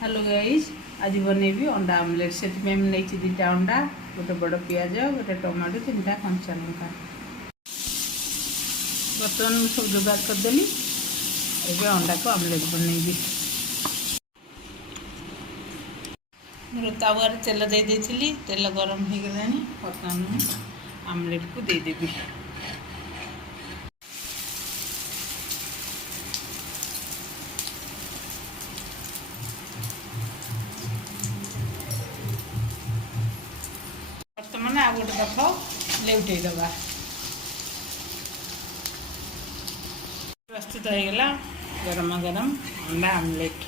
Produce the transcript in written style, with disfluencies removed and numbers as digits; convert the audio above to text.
Hello guys, आज बनैबी अंडा omelette से नहीं दुटा अंडा गोटे बड़ पियाज गोटे टमाटो 3टा कंचा लंका। बर्तमान मुझे सब जोगाड़ करदेली। एवं अंडा को आमलेट बनैबी। मोर तावार तेल दे देथिली, तेल गरम हो गलानी। बर्तमान आमलेट को दे देबी। बर्तमान आ गोटे दफ लेउटे दबा। प्रस्तुत हो गला गरम गरम अंडा आमलेट।